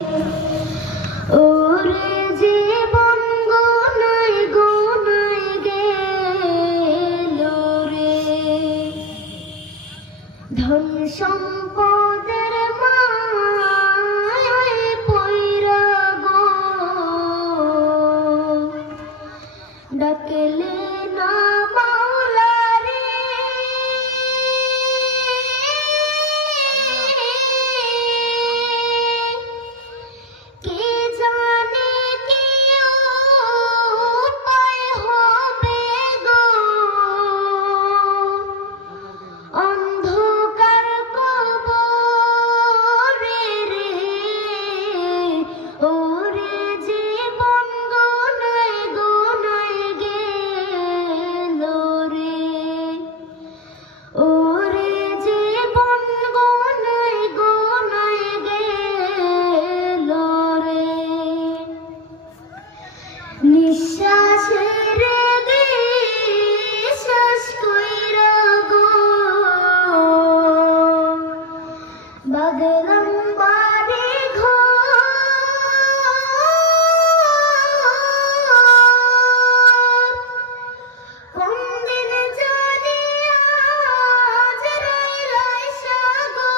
ওরে জীবন গোনায় গোনায় গেল রে, ধন সম্পদের মায়ায় পইরা গো, ডাকলে না মাওলা রে, কে জানে কি উপায় হবে গো, অন্ধকার কবরে রে, ওরে জীবন গোনায় গোনায় গেল রে, ওরে জীবন গোনায় গোনায় গেল রে, নিঃশ্বাসের বিশ্বাস কইরা গো, বাগলাম বাড়ি ঘর, কোন দিন জানি আজরাইল আইসা গো,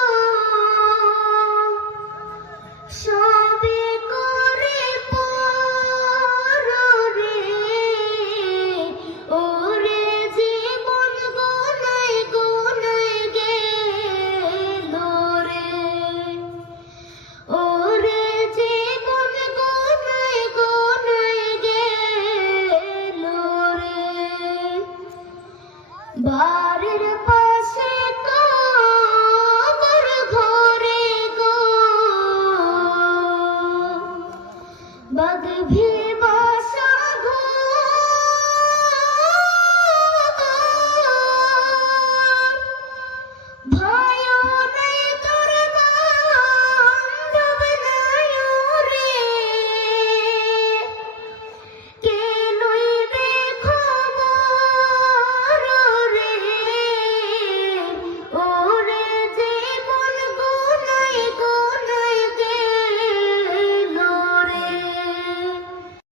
সবে করে পর রে, ওরে জীবন গোনায় গোনায় গেল রে, ওরে জীবন গোনায় গোনায় গেল রে, বাড়ির পাশে কবর ঘরে গো, বাঘ